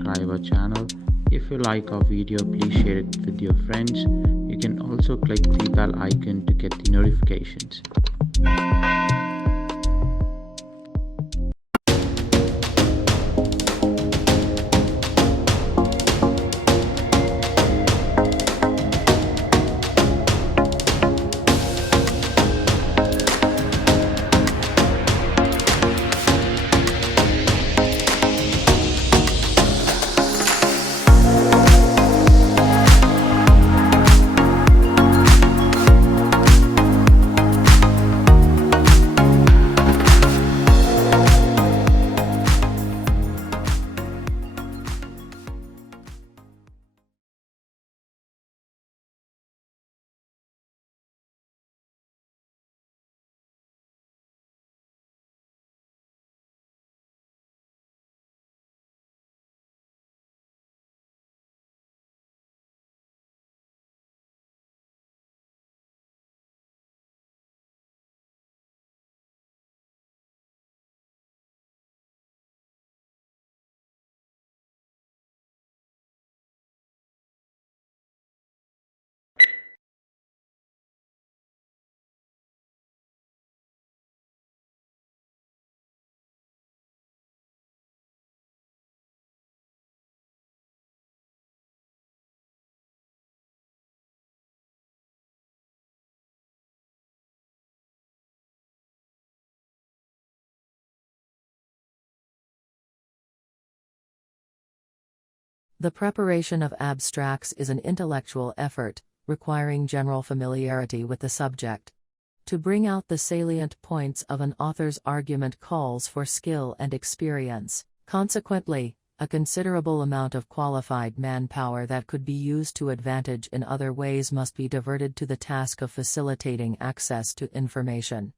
subscribe our channel. If you like our video, please share it with your friends. You can also click the bell icon to get the notifications. The preparation of abstracts is an intellectual effort, requiring general familiarity with the subject. To bring out the salient points of an author's argument calls for skill and experience. Consequently, a considerable amount of qualified manpower that could be used to advantage in other ways must be diverted to the task of facilitating access to information.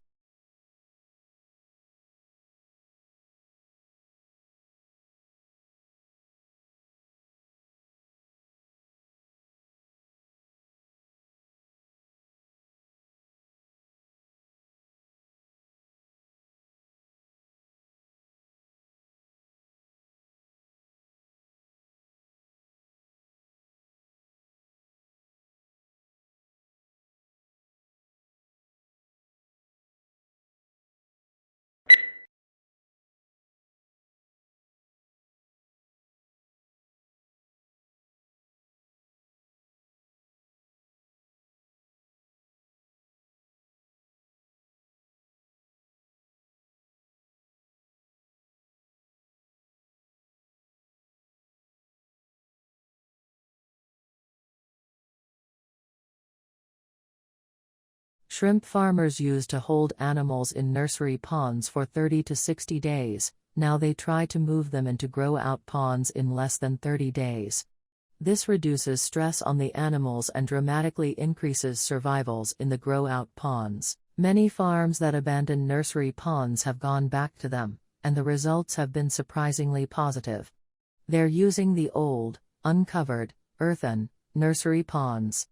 Shrimp farmers used to hold animals in nursery ponds for 30 to 60 days, now they try to move them into grow-out ponds in less than 30 days. This reduces stress on the animals and dramatically increases survivals in the grow-out ponds. Many farms that abandon nursery ponds have gone back to them, and the results have been surprisingly positive. They're using the old, uncovered, earthen, nursery ponds.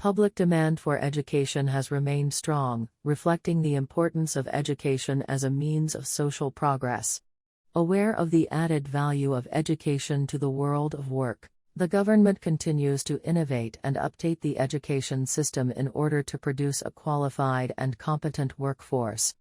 Public demand for education has remained strong, reflecting the importance of education as a means of social progress. Aware of the added value of education to the world of work, the government continues to innovate and update the education system in order to produce a qualified and competent workforce.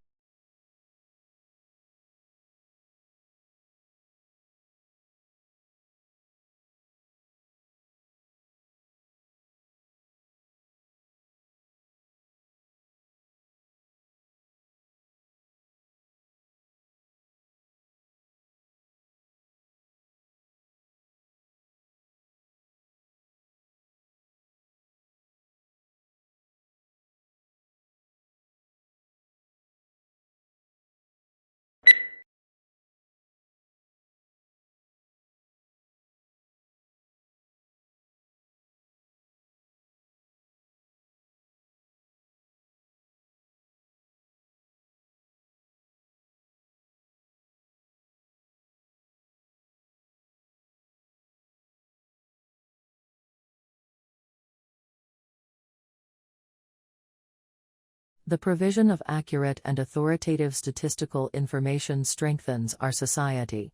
The provision of accurate and authoritative statistical information strengthens our society.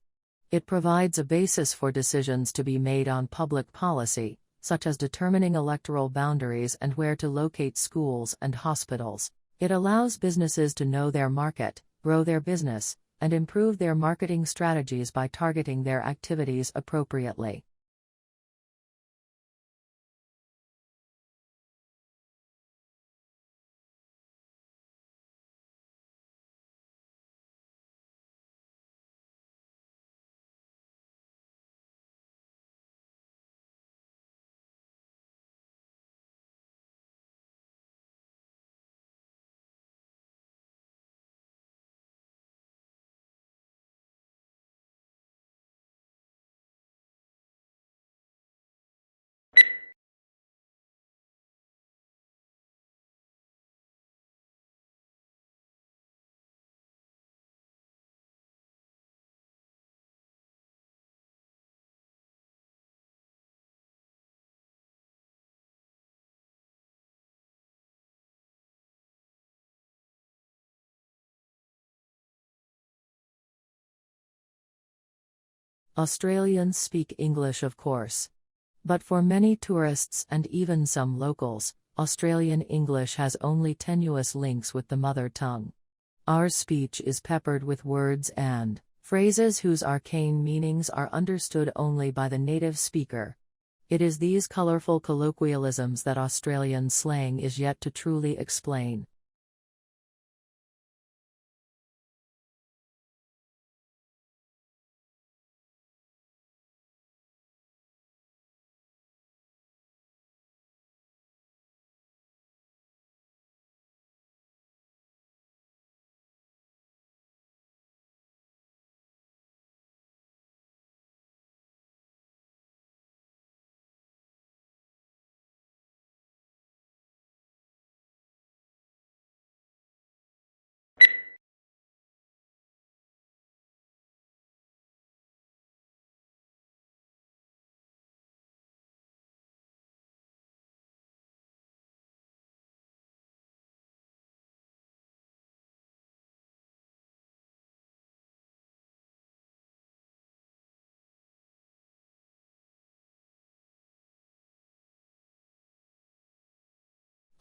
It provides a basis for decisions to be made on public policy, such as determining electoral boundaries and where to locate schools and hospitals. It allows businesses to know their market, grow their business, and improve their marketing strategies by targeting their activities appropriately. Australians speak English, of course. But for many tourists and even some locals, Australian English has only tenuous links with the mother tongue. Our speech is peppered with words and phrases whose arcane meanings are understood only by the native speaker. It is these colorful colloquialisms that Australian slang is yet to truly explain.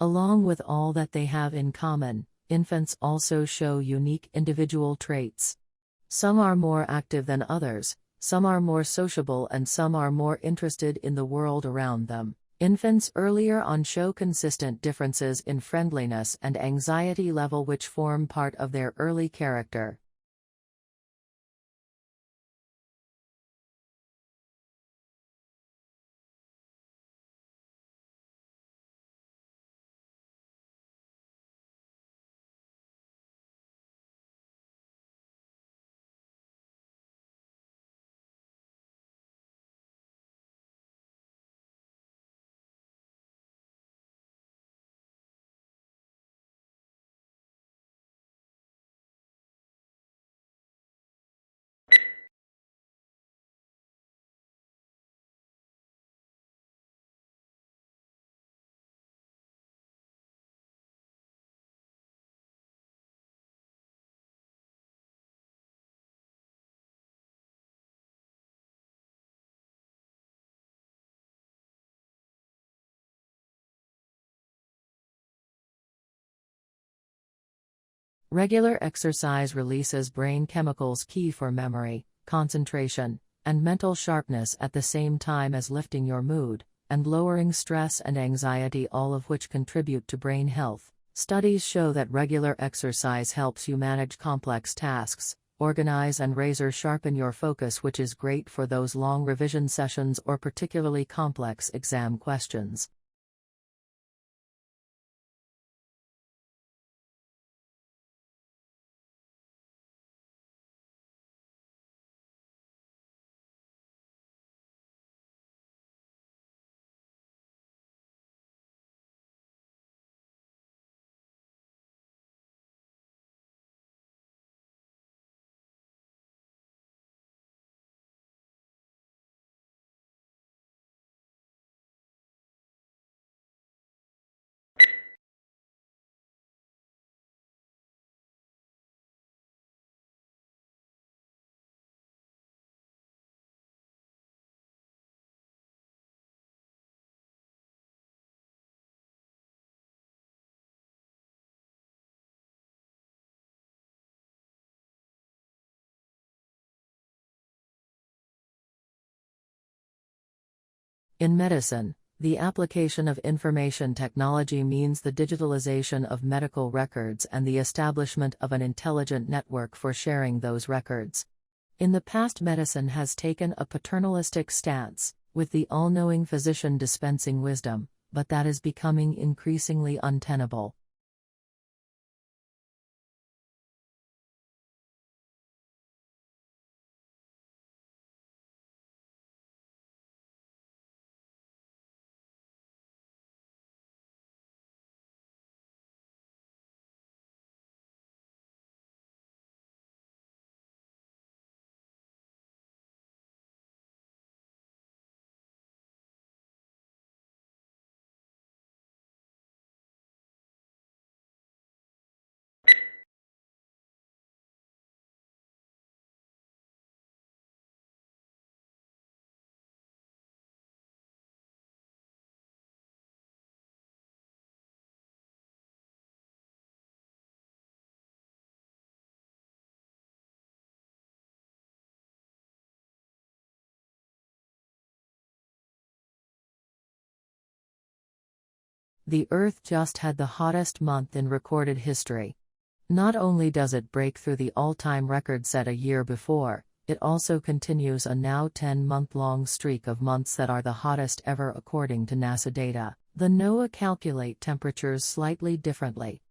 Along with all that they have in common, infants also show unique individual traits. Some are more active than others, some are more sociable, and some are more interested in the world around them. Infants earlier on show consistent differences in friendliness and anxiety level, which form part of their early character. Regular exercise releases brain chemicals key for memory, concentration, and mental sharpness at the same time as lifting your mood, and lowering stress and anxiety, all of which contribute to brain health. Studies show that regular exercise helps you manage complex tasks, organize and razor-sharpen your focus, which is great for those long revision sessions or particularly complex exam questions. In medicine, the application of information technology means the digitalization of medical records and the establishment of an intelligent network for sharing those records. In the past, medicine has taken a paternalistic stance, with the all-knowing physician dispensing wisdom, but that is becoming increasingly untenable. The Earth just had the hottest month in recorded history. Not only does it break through the all-time record set a year before, it also continues a now 10-month-long streak of months that are the hottest ever according to NASA data. The NOAA calculate temperatures slightly differently.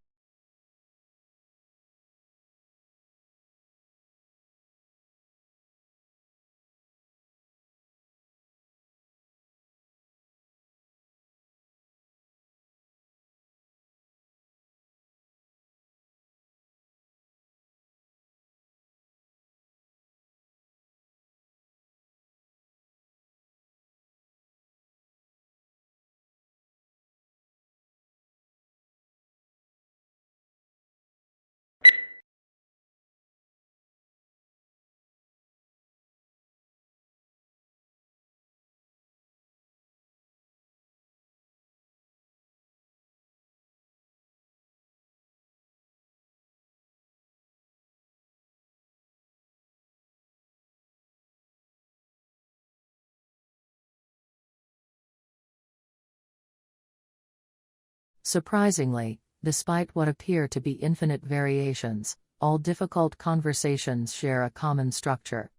Surprisingly, despite what appear to be infinite variations, all difficult conversations share a common structure.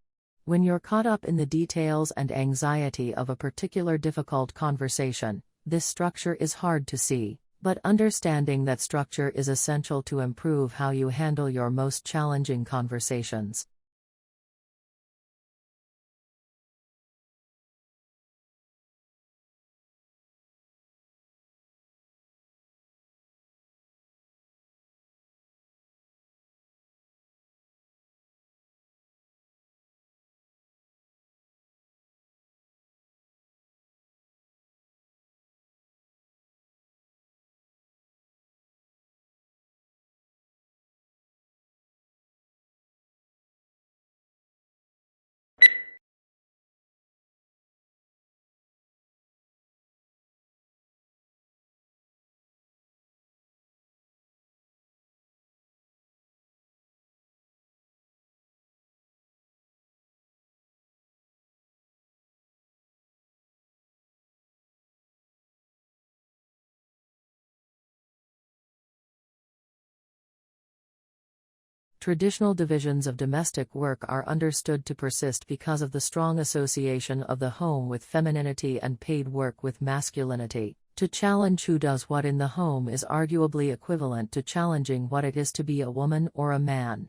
When you're caught up in the details and anxiety of a particular difficult conversation, this structure is hard to see, but understanding that structure is essential to improve how you handle your most challenging conversations. Traditional divisions of domestic work are understood to persist because of the strong association of the home with femininity and paid work with masculinity. To challenge who does what in the home is arguably equivalent to challenging what it is to be a woman or a man.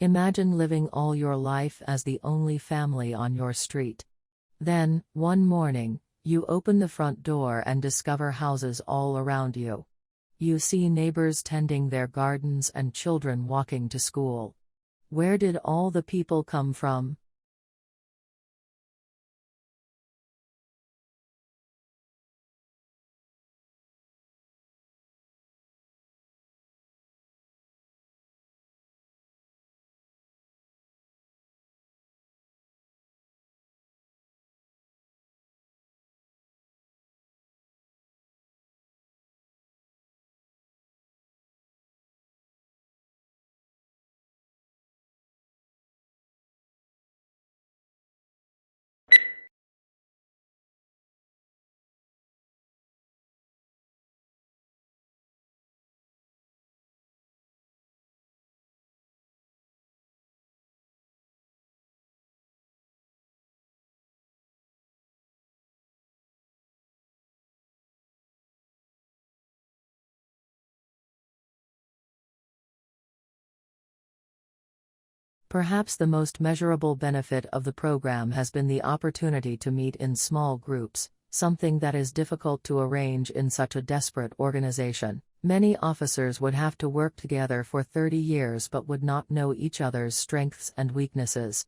Imagine living all your life as the only family on your street. Then, one morning, you open the front door and discover houses all around you. You see neighbors tending their gardens and children walking to school. Where did all the people come from? Perhaps the most measurable benefit of the program has been the opportunity to meet in small groups, something that is difficult to arrange in such a desperate organization. Many officers would have to work together for 30 years but would not know each other's strengths and weaknesses.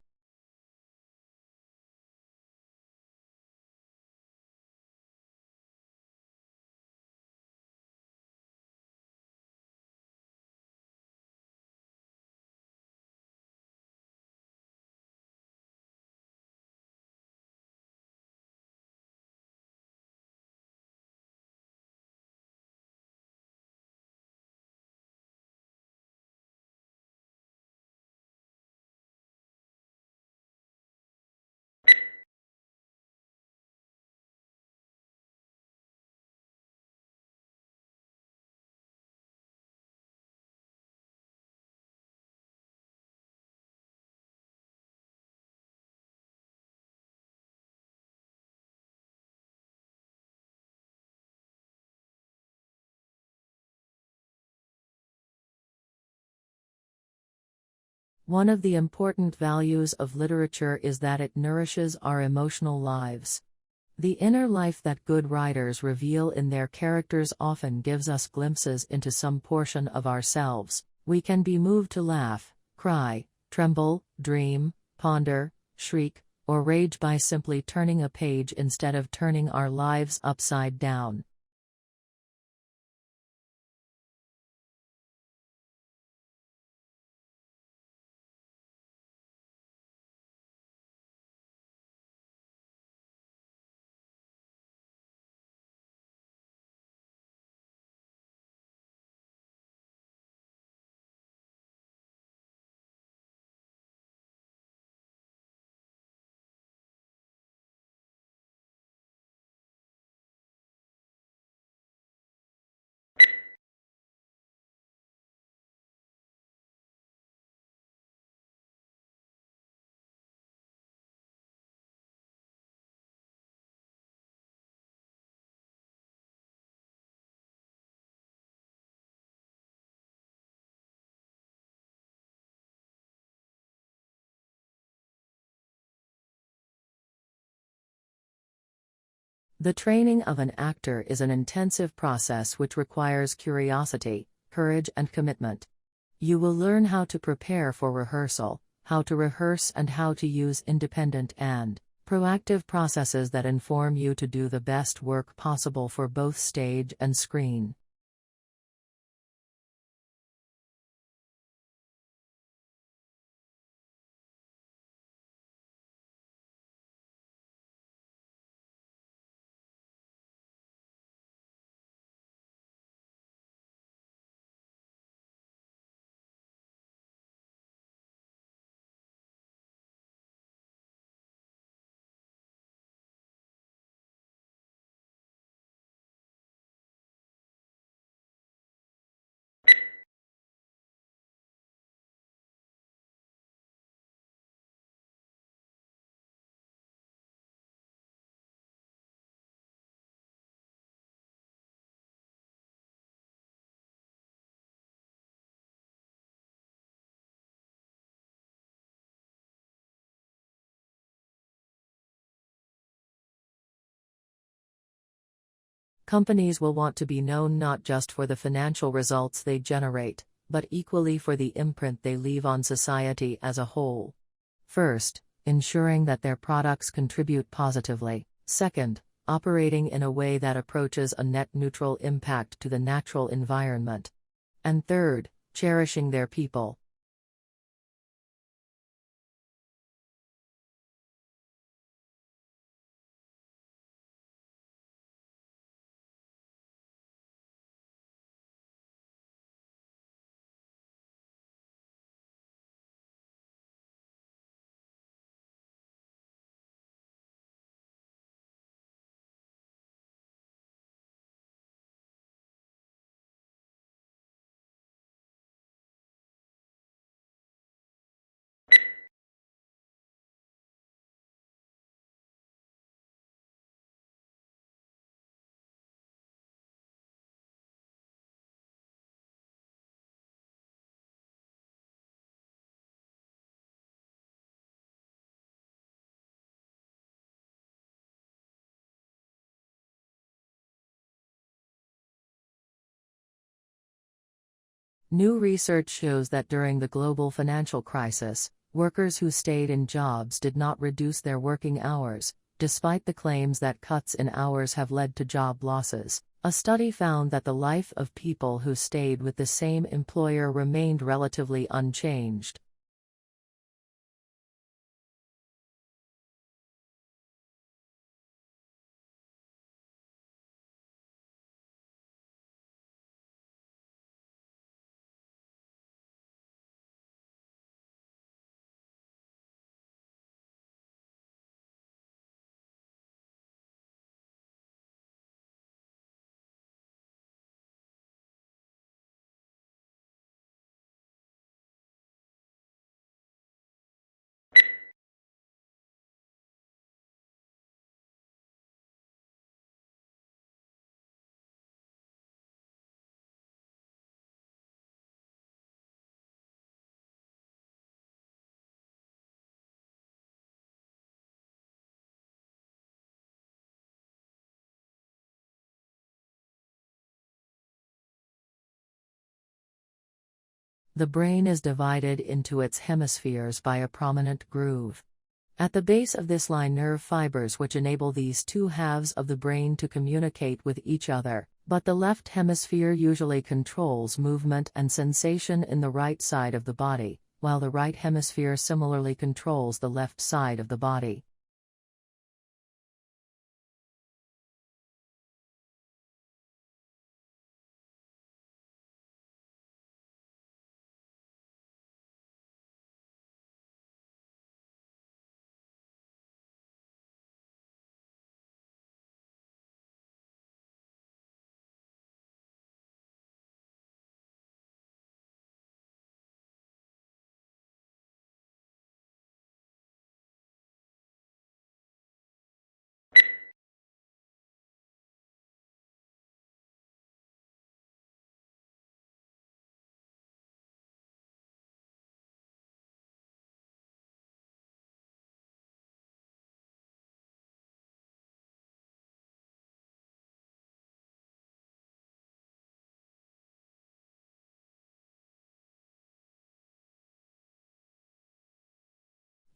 One of the important values of literature is that it nourishes our emotional lives. The inner life that good writers reveal in their characters often gives us glimpses into some portion of ourselves. We can be moved to laugh, cry, tremble, dream, ponder, shriek, or rage by simply turning a page instead of turning our lives upside down. The training of an actor is an intensive process which requires curiosity, courage, and commitment. You will learn how to prepare for rehearsal, how to rehearse, and how to use independent and proactive processes that inform you to do the best work possible for both stage and screen. Companies will want to be known not just for the financial results they generate, but equally for the imprint they leave on society as a whole. First, ensuring that their products contribute positively. Second, operating in a way that approaches a net neutral impact to the natural environment. And third, cherishing their people. New research shows that during the global financial crisis, workers who stayed in jobs did not reduce their working hours, despite the claims that cuts in hours have led to job losses. A study found that the life of people who stayed with the same employer remained relatively unchanged. The brain is divided into its hemispheres by a prominent groove. At the base of this lie nerve fibers which enable these two halves of the brain to communicate with each other, but the left hemisphere usually controls movement and sensation in the right side of the body, while the right hemisphere similarly controls the left side of the body.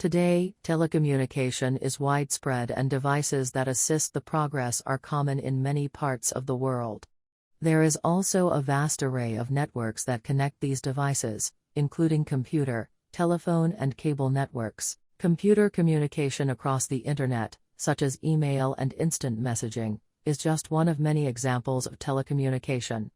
Today, telecommunication is widespread and devices that assist the progress are common in many parts of the world. There is also a vast array of networks that connect these devices, including computer, telephone and cable networks. Computer communication across the Internet, such as email and instant messaging, is just one of many examples of telecommunication.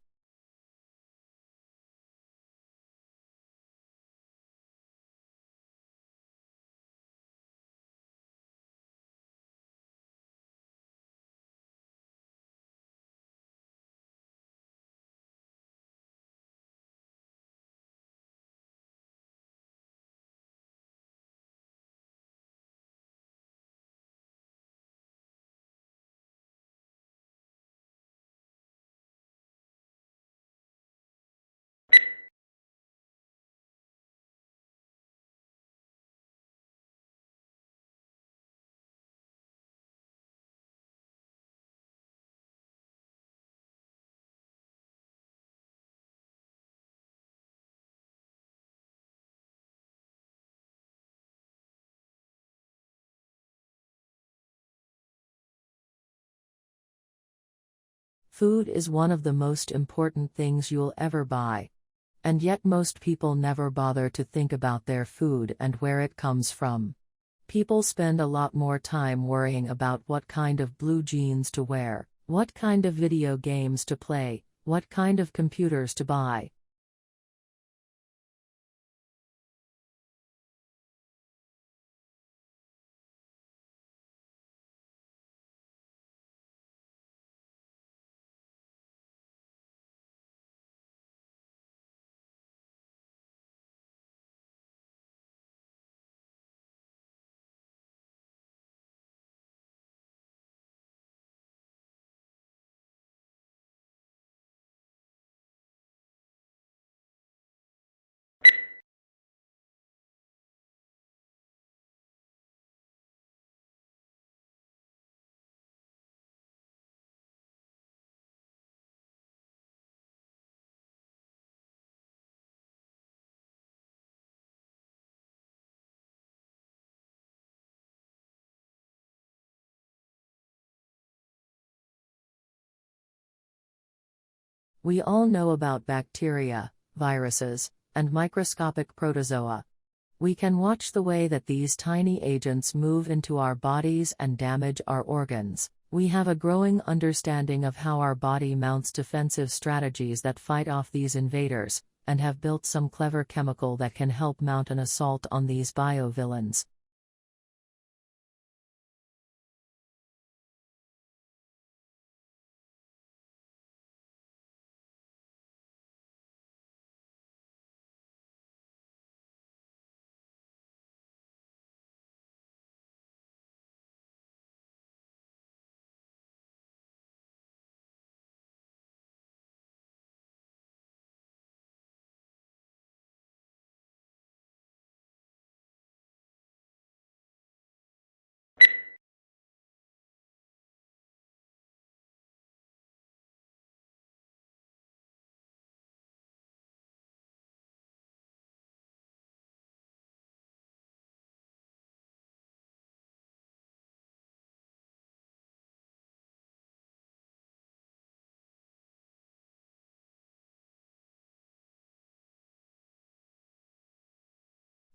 Food is one of the most important things you'll ever buy. And yet most people never bother to think about their food and where it comes from. People spend a lot more time worrying about what kind of blue jeans to wear, what kind of video games to play, what kind of computers to buy. We all know about bacteria, viruses, and microscopic protozoa. We can watch the way that these tiny agents move into our bodies and damage our organs. We have a growing understanding of how our body mounts defensive strategies that fight off these invaders, and have built some clever chemical that can help mount an assault on these biovillains.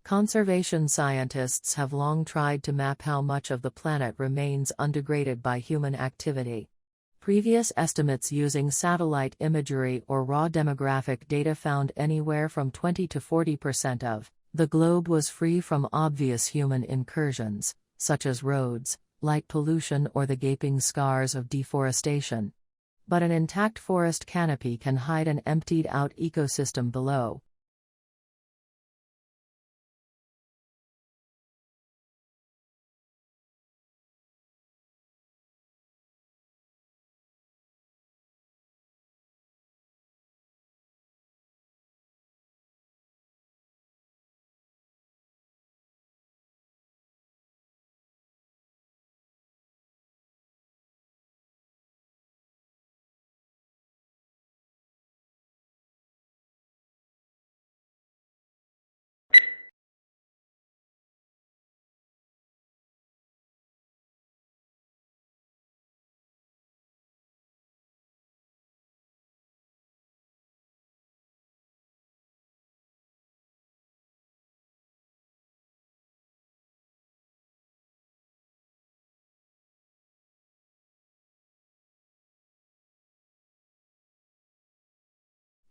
Conservation scientists have long tried to map how much of the planet remains undegraded by human activity. Previous estimates using satellite imagery or raw demographic data found anywhere from 20 to 40% of the globe was free from obvious human incursions, such as roads, light pollution, or the gaping scars of deforestation. But an intact forest canopy can hide an emptied-out ecosystem below.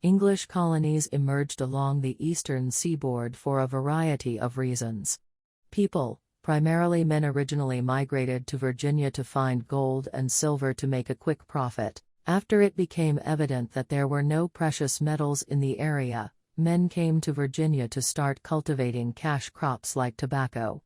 English colonies emerged along the eastern seaboard for a variety of reasons. People, primarily men, originally migrated to Virginia to find gold and silver to make a quick profit. After it became evident that there were no precious metals in the area, men came to Virginia to start cultivating cash crops like tobacco.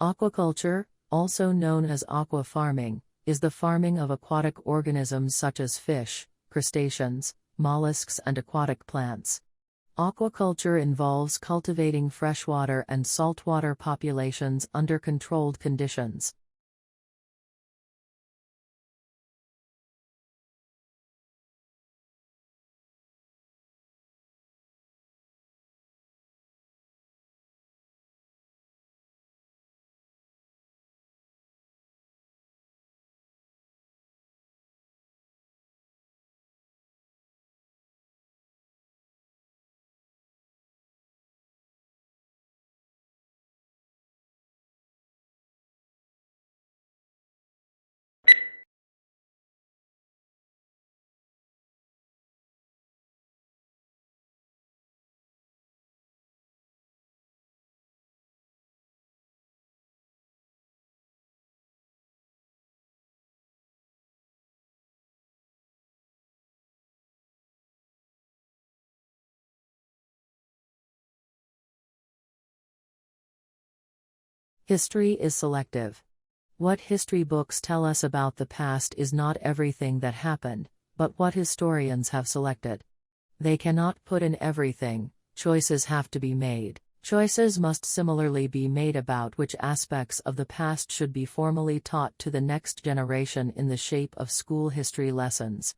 Aquaculture, also known as aqua farming, is the farming of aquatic organisms such as fish, crustaceans, mollusks and aquatic plants. Aquaculture involves cultivating freshwater and saltwater populations under controlled conditions. History is selective. What history books tell us about the past is not everything that happened, but what historians have selected. They cannot put in everything, choices have to be made. Choices must similarly be made about which aspects of the past should be formally taught to the next generation in the shape of school history lessons.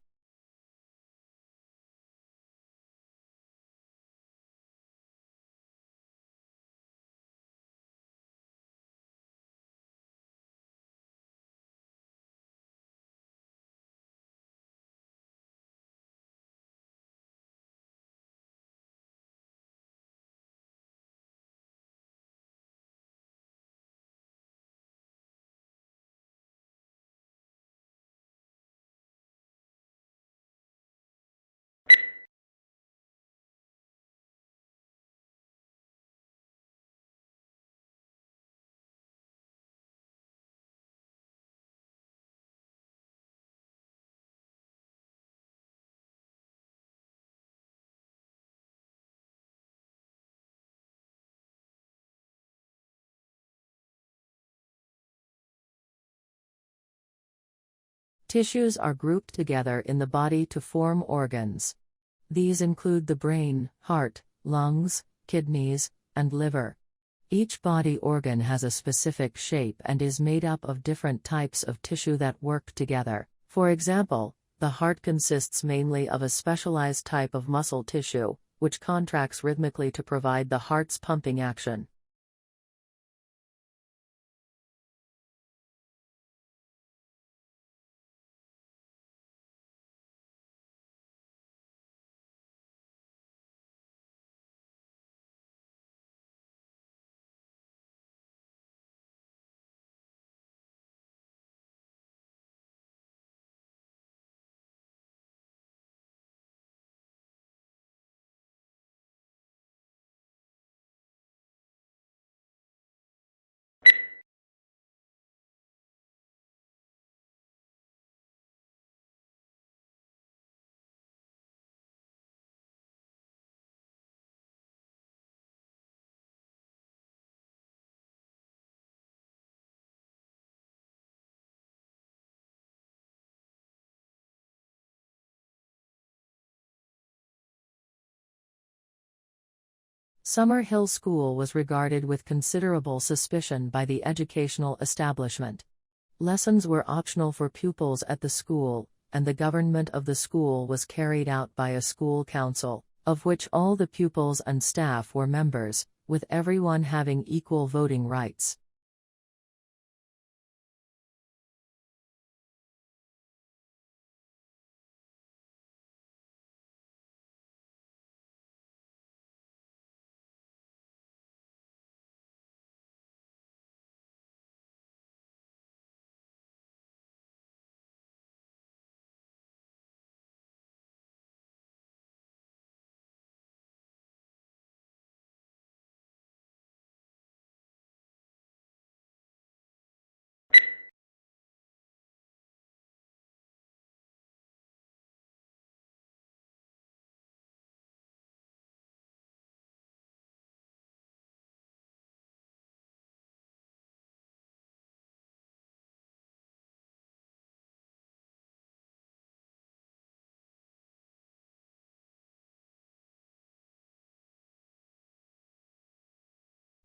Tissues are grouped together in the body to form organs. These include the brain, heart, lungs, kidneys, and liver. Each body organ has a specific shape and is made up of different types of tissue that work together. For example, the heart consists mainly of a specialized type of muscle tissue, which contracts rhythmically to provide the heart's pumping action. Summer Hill School was regarded with considerable suspicion by the educational establishment. Lessons were optional for pupils at the school, and the government of the school was carried out by a school council, of which all the pupils and staff were members, with everyone having equal voting rights.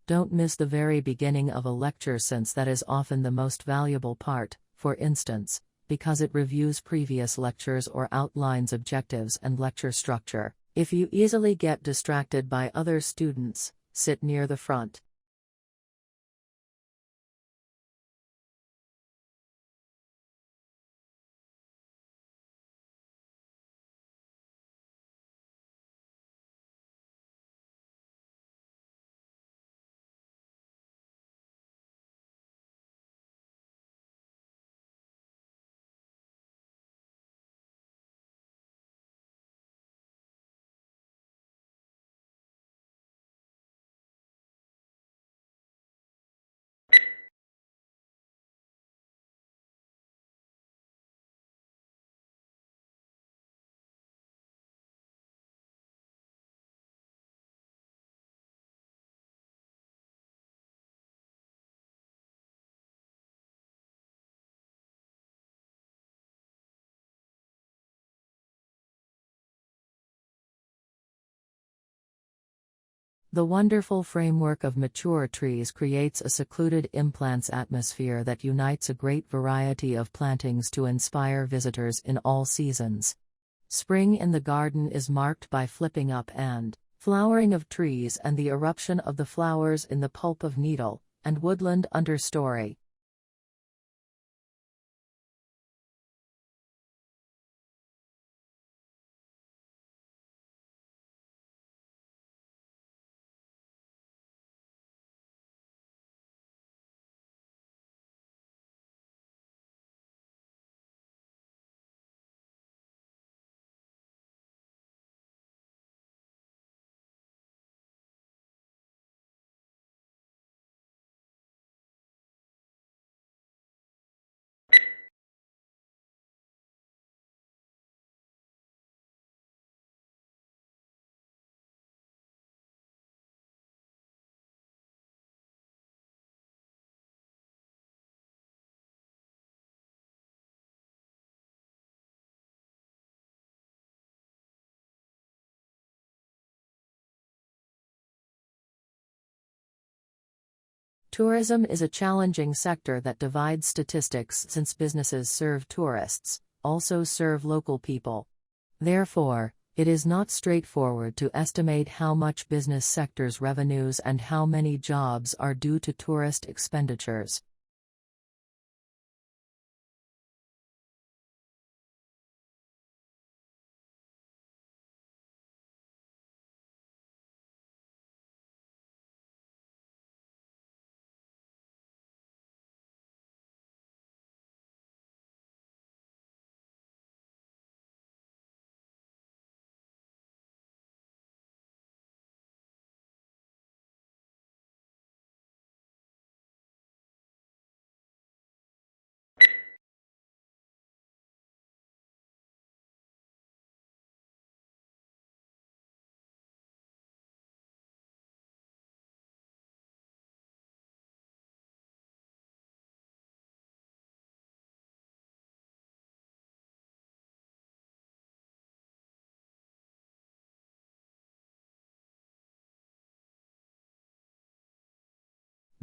Don't miss the very beginning of a lecture, since that is often the most valuable part, for instance, because it reviews previous lectures or outlines objectives and lecture structure. If you easily get distracted by other students, sit near the front. The wonderful framework of mature trees creates a secluded implants atmosphere that unites a great variety of plantings to inspire visitors in all seasons. Spring in the garden is marked by flipping up and flowering of trees and the eruption of the flowers in the pulp of needle and woodland understory. Tourism is a challenging sector that divides statistics, since businesses serve tourists, also serve local people. Therefore, it is not straightforward to estimate how much business sector's revenues and how many jobs are due to tourist expenditures.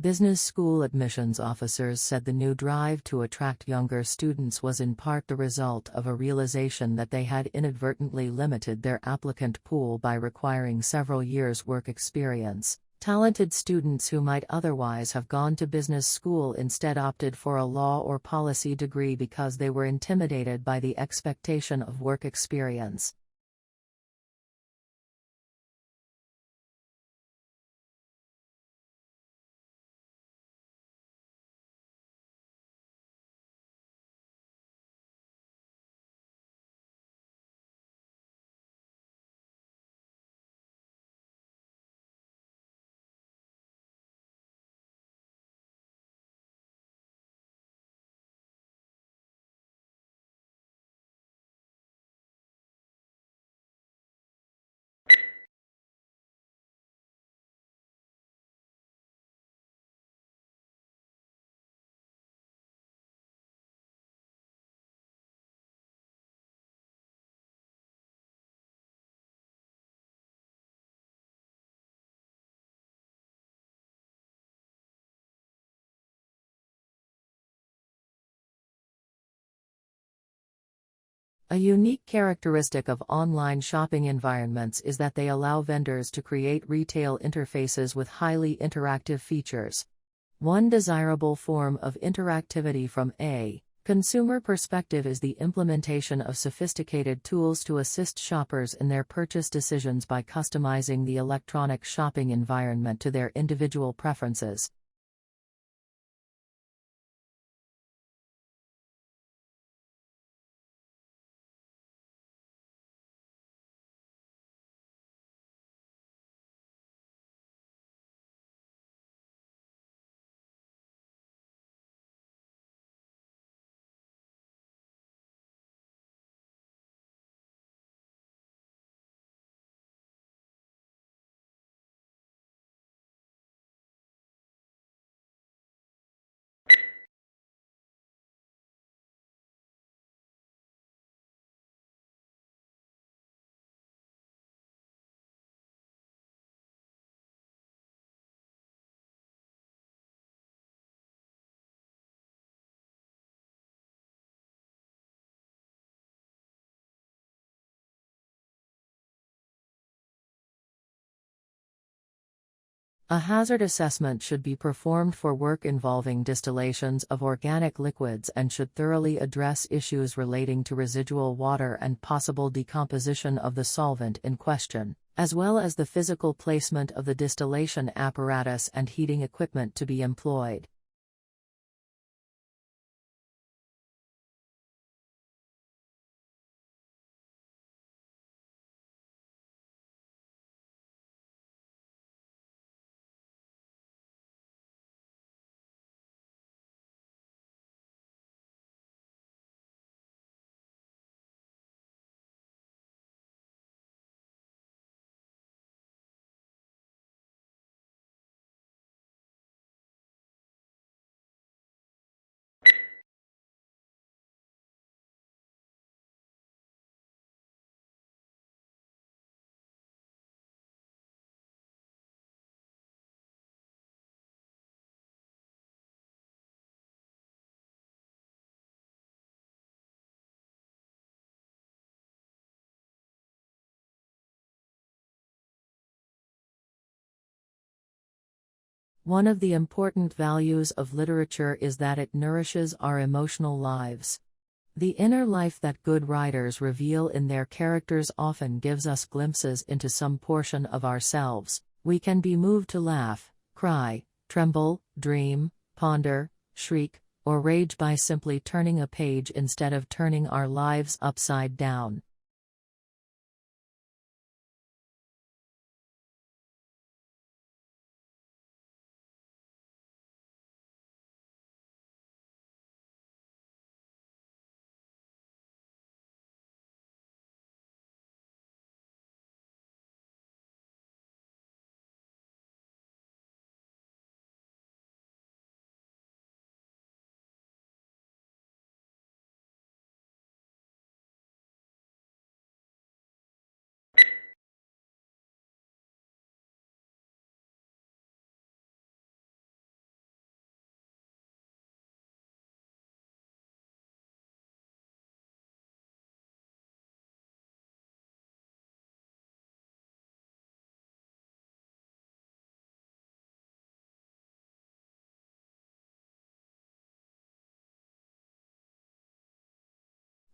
Business school admissions officers said the new drive to attract younger students was in part the result of a realization that they had inadvertently limited their applicant pool by requiring several years' work experience. Talented students who might otherwise have gone to business school instead opted for a law or policy degree because they were intimidated by the expectation of work experience. A unique characteristic of online shopping environments is that they allow vendors to create retail interfaces with highly interactive features. One desirable form of interactivity from a consumer perspective is the implementation of sophisticated tools to assist shoppers in their purchase decisions by customizing the electronic shopping environment to their individual preferences. A hazard assessment should be performed for work involving distillations of organic liquids and should thoroughly address issues relating to residual water and possible decomposition of the solvent in question, as well as the physical placement of the distillation apparatus and heating equipment to be employed. One of the important values of literature is that it nourishes our emotional lives. The inner life that good writers reveal in their characters often gives us glimpses into some portion of ourselves. We can be moved to laugh, cry, tremble, dream, ponder, shriek, or rage by simply turning a page instead of turning our lives upside down.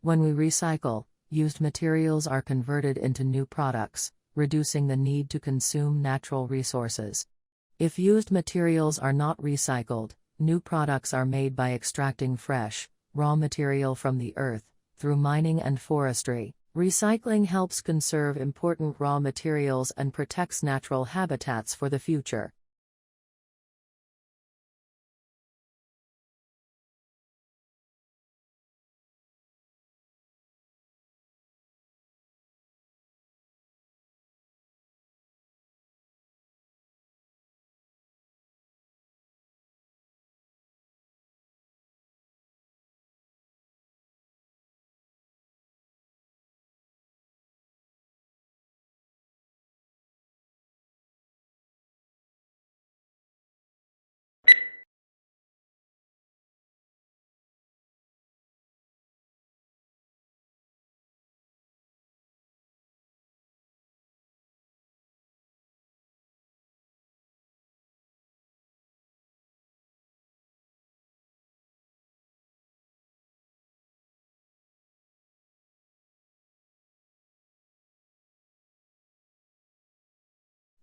When we recycle, used materials are converted into new products, reducing the need to consume natural resources. If used materials are not recycled, new products are made by extracting fresh, raw material from the earth, through mining and forestry. Recycling helps conserve important raw materials and protects natural habitats for the future.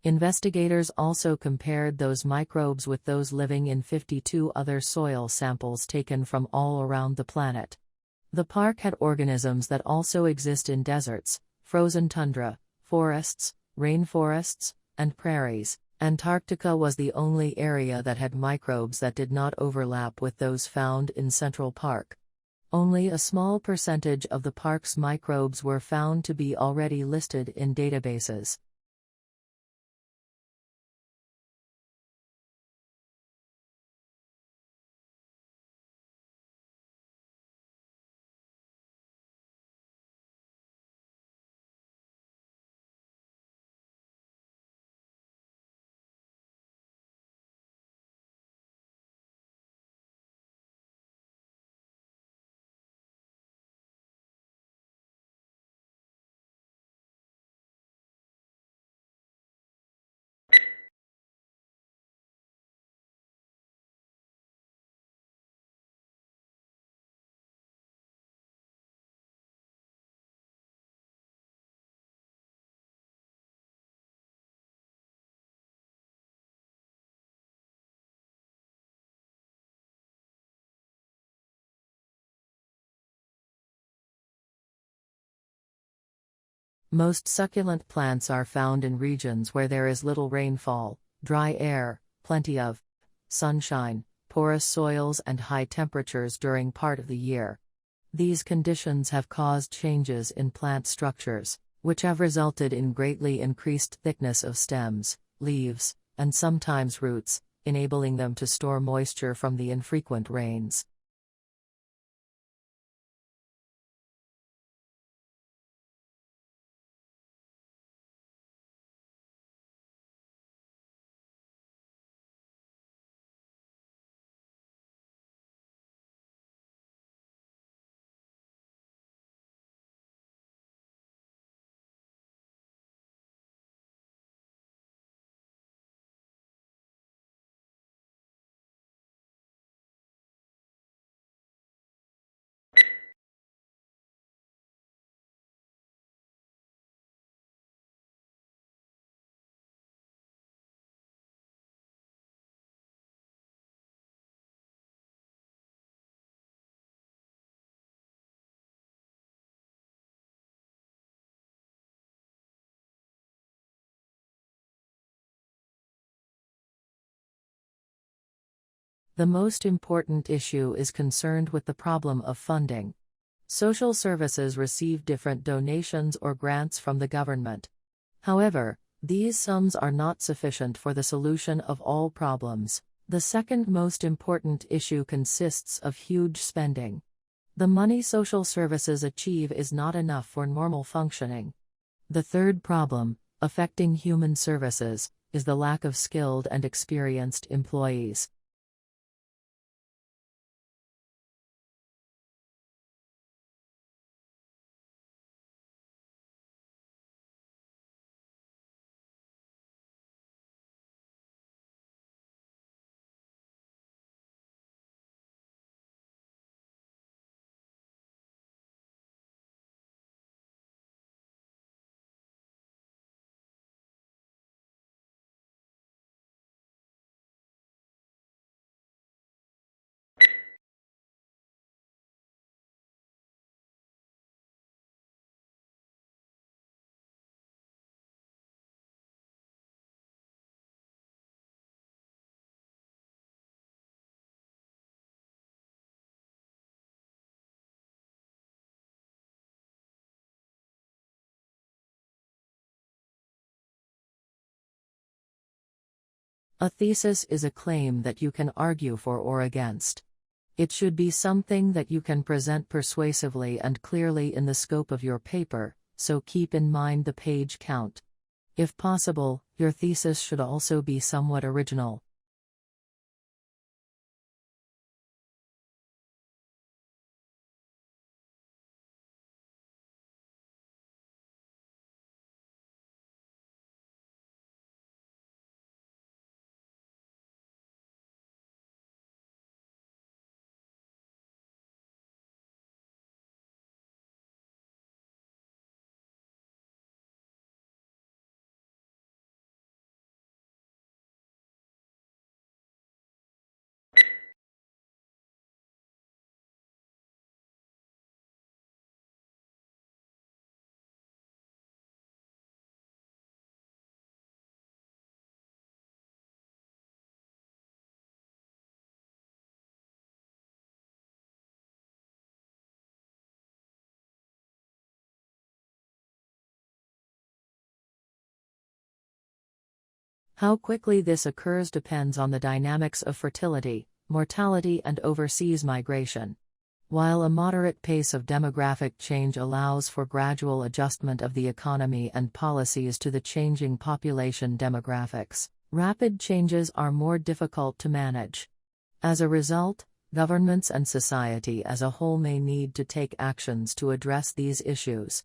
Investigators also compared those microbes with those living in 52 other soil samples taken from all around the planet. The park had organisms that also exist in deserts, frozen tundra, forests, rainforests, and prairies. Antarctica was the only area that had microbes that did not overlap with those found in Central Park. Only a small percentage of the park's microbes were found to be already listed in databases. Most succulent plants are found in regions where there is little rainfall, dry air, plenty of sunshine, porous soils and high temperatures during part of the year. These conditions have caused changes in plant structures, which have resulted in greatly increased thickness of stems, leaves, and sometimes roots, enabling them to store moisture from the infrequent rains. The most important issue is concerned with the problem of funding. Social services receive different donations or grants from the government. However, these sums are not sufficient for the solution of all problems. The second most important issue consists of huge spending. The money social services achieve is not enough for normal functioning. The third problem, affecting human services, is the lack of skilled and experienced employees. A thesis is a claim that you can argue for or against. It should be something that you can present persuasively and clearly in the scope of your paper, so keep in mind the page count. If possible, your thesis should also be somewhat original. How quickly this occurs depends on the dynamics of fertility, mortality, and overseas migration. While a moderate pace of demographic change allows for gradual adjustment of the economy and policies to the changing population demographics, rapid changes are more difficult to manage. As a result, governments and society as a whole may need to take actions to address these issues.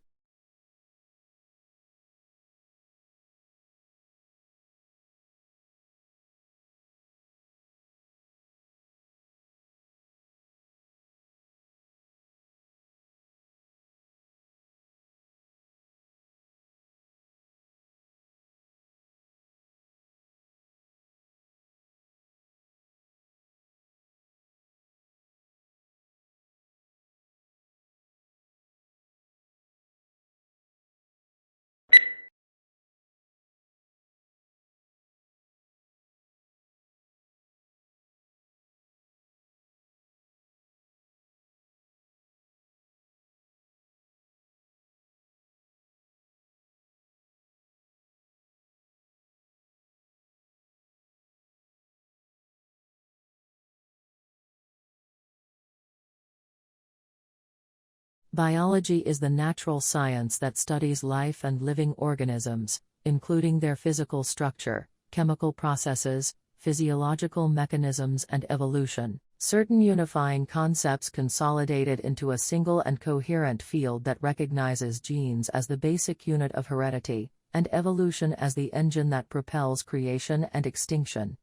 Biology is the natural science that studies life and living organisms, including their physical structure, chemical processes, physiological mechanisms, and evolution. Certain unifying concepts consolidated into a single and coherent field that recognizes genes as the basic unit of heredity, and evolution as the engine that propels creation and extinction.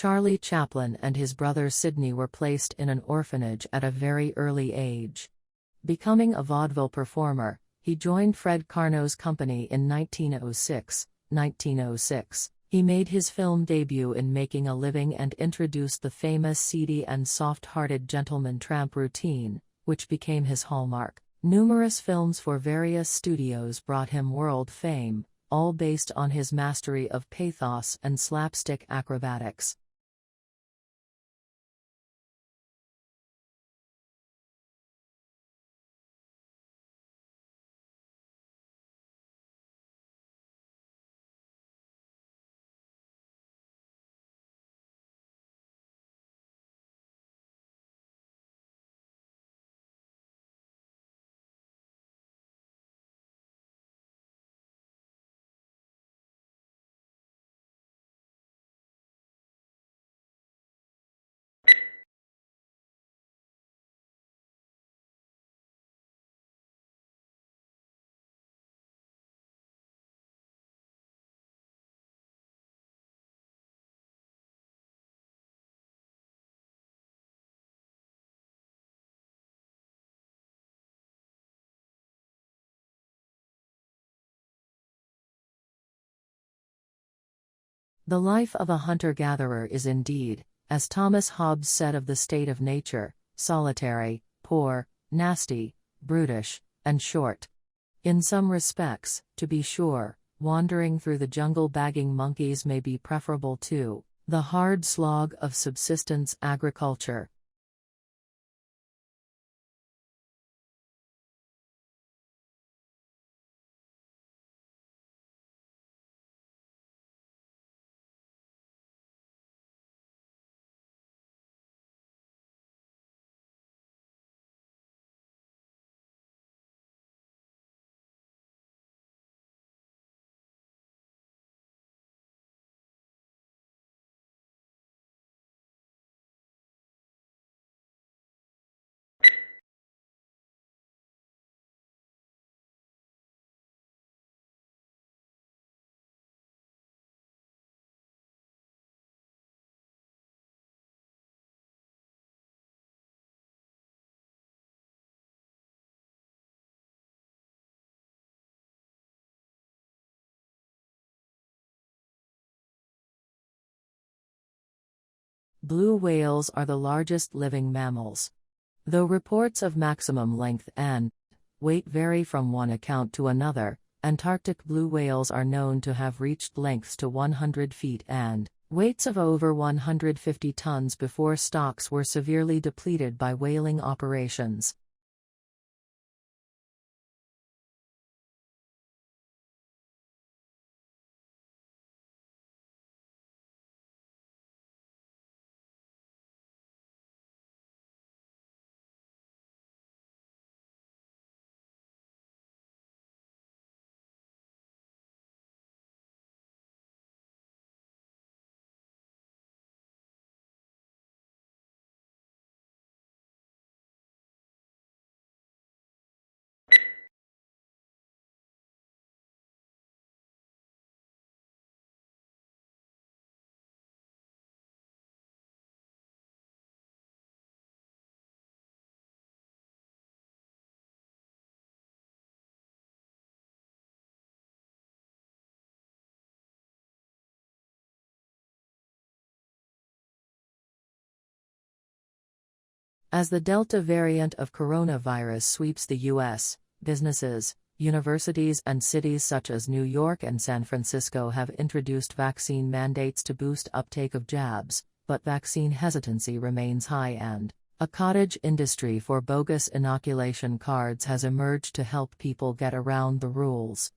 Charlie Chaplin and his brother Sidney were placed in an orphanage at a very early age. Becoming a vaudeville performer, he joined Fred Karno's company in 1906. He made his film debut in Making a Living and introduced the famous seedy and soft-hearted gentleman tramp routine, which became his hallmark. Numerous films for various studios brought him world fame, all based on his mastery of pathos and slapstick acrobatics. The life of a hunter-gatherer is indeed, as Thomas Hobbes said of the state of nature, solitary, poor, nasty, brutish, and short. In some respects, to be sure, wandering through the jungle bagging monkeys may be preferable to the hard slog of subsistence agriculture. Blue whales are the largest living mammals. Though reports of maximum length and weight vary from one account to another, Antarctic blue whales are known to have reached lengths to 100 feet and weights of over 150 tons before stocks were severely depleted by whaling operations. As the Delta variant of coronavirus sweeps the U.S., businesses, universities and cities such as New York and San Francisco have introduced vaccine mandates to boost uptake of jabs, but vaccine hesitancy remains high and a cottage industry for bogus inoculation cards has emerged to help people get around the rules.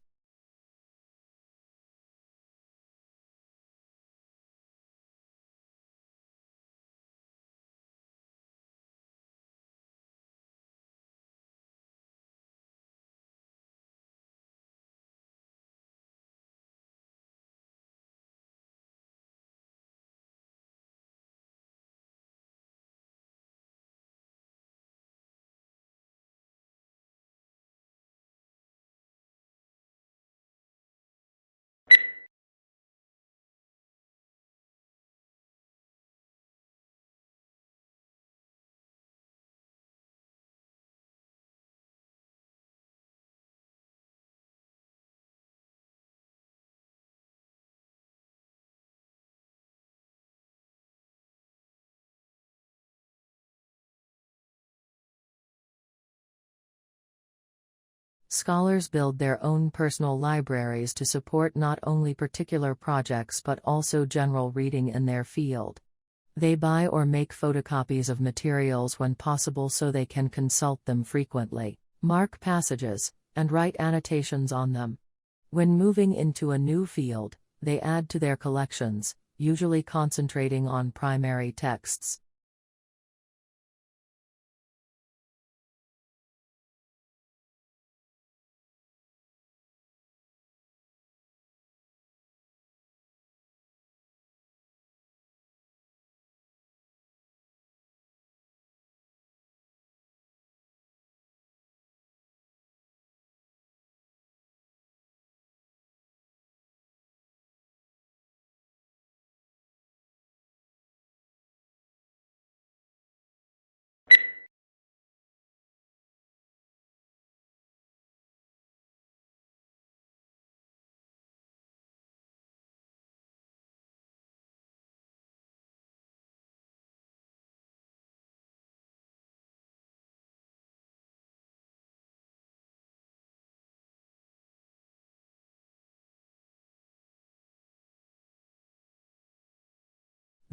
Scholars build their own personal libraries to support not only particular projects but also general reading in their field. They buy or make photocopies of materials when possible so they can consult them frequently, mark passages, and write annotations on them. When moving into a new field, they add to their collections, usually concentrating on primary texts.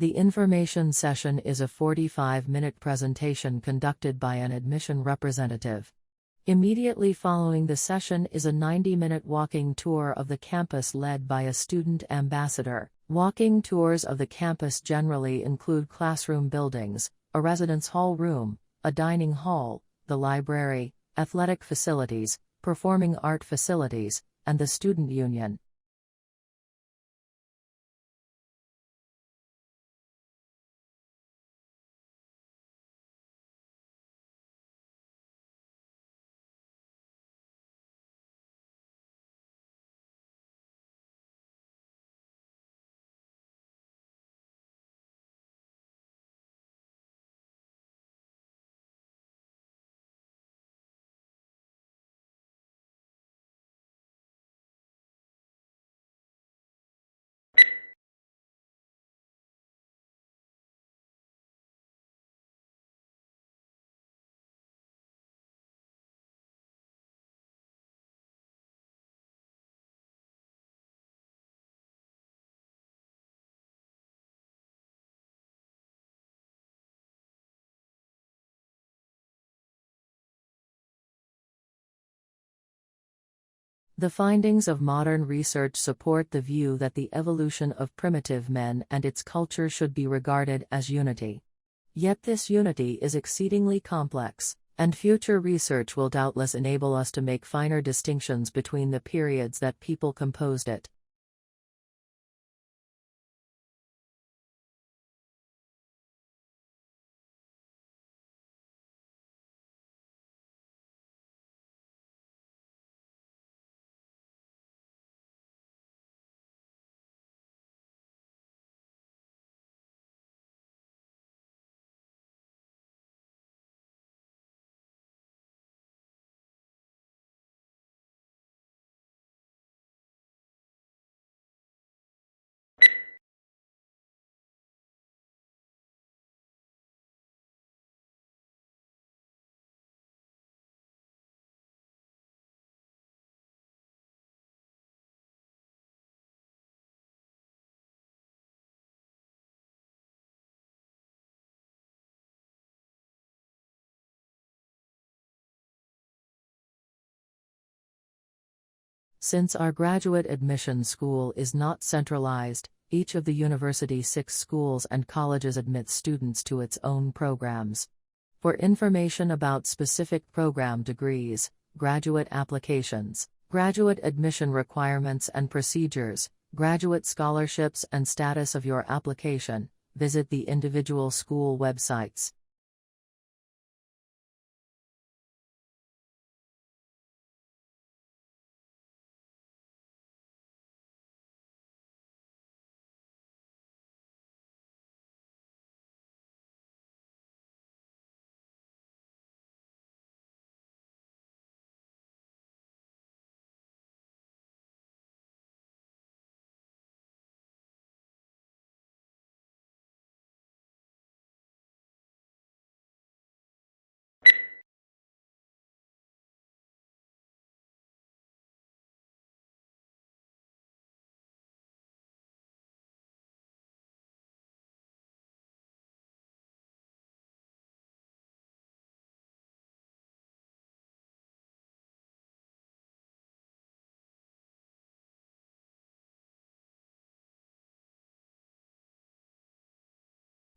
The information session is a 45-minute presentation conducted by an admission representative. Immediately following the session is a 90-minute walking tour of the campus led by a student ambassador. Walking tours of the campus generally include classroom buildings, a residence hall room, a dining hall, the library, athletic facilities, performing art facilities, and the student union. The findings of modern research support the view that the evolution of primitive men and its culture should be regarded as unity. Yet this unity is exceedingly complex, and future research will doubtless enable us to make finer distinctions between the periods that people composed it. Since our graduate admission school is not centralized, each of the university's 6 schools and colleges admits students to its own programs. For information about specific program degrees, graduate applications, graduate admission requirements and procedures, graduate scholarships and status of your application, visit the individual school websites.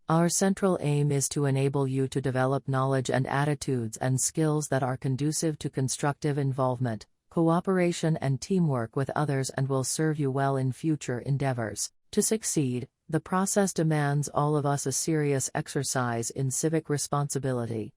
Our central aim is to enable you to develop knowledge and attitudes and skills that are conducive to constructive involvement, cooperation and teamwork with others and will serve you well in future endeavors. To succeed, the process demands all of us a serious exercise in civic responsibility.